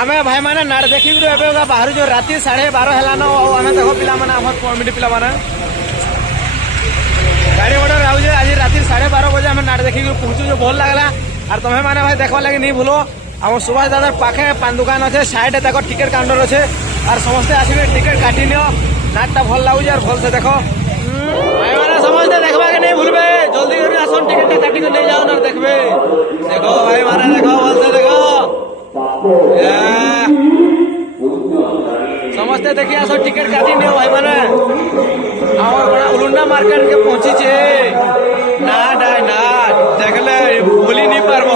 आमे भाई माने नाड़ देखी बाहर जो राति 12:30 हेलान आम देख पे कमिटी पिला गाड़ी मोटर आउे आज राति 12:30 बजे आम नाड़ देखी पहुंचू भल लगला। और तुम्हें मैंने भाई देखवा लगे नहीं भूलो आम सुभाष दादा पाखे पान दुकान अच्छे साइड तक टिकेट काउंटर अच्छे और समस्ते आसवे टिकेट काटी नियो नाटा भल लगुच और भल से देख भाई मैंने समस्ते देखवा के नहीं भूलबे जल्दी कर आसन टिकेट काटी नहीं जाओ ना देखबे देखो भाई माने देखो भल से देखो समस्ते देखिए आसो टिकेट काटी नियो भाई माने और बड़ा उलुंडा मार्केट के पहुंची छे ना देखले भूली नहीं पारबो।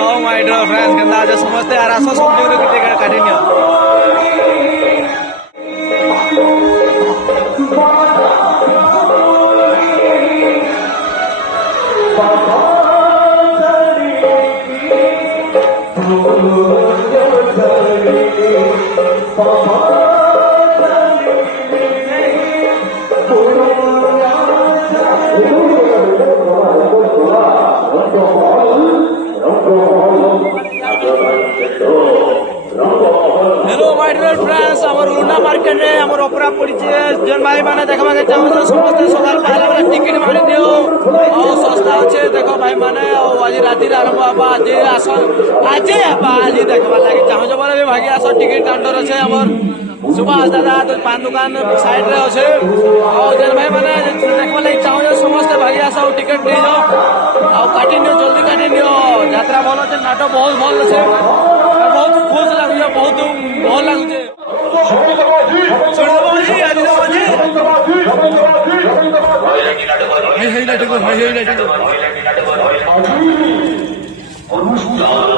ओ माय डियर फ्रेंड्स कंदा जो समझते आ रासो समझो कि टिकट काटी नियो मार्केट में आमर ऑपरा पड़ी जन भाई मैंने देखा के चाहो समस्त सकाल पहला टिकट मारी दियो और सस्ता अच्छे देखो भाई मैंने आज राति आरंभ हवा आज आज आज देखा लगे चाहो बोले भागी आस टिकट काउंटर अच्छे आमर सुभाष दादा पान दुकान साइड रे अच्छे और जन भाई मैंने देखा लगे चाहो समस्त भागी आस टिकट नहीं जाओ और काटी नियो जल्दी काटी नियो यात्रा भल अच्छे नाटक बहुत भल अच्छे बहुत खुश लगुचे बहुत भल लगुचे अनुष्ठान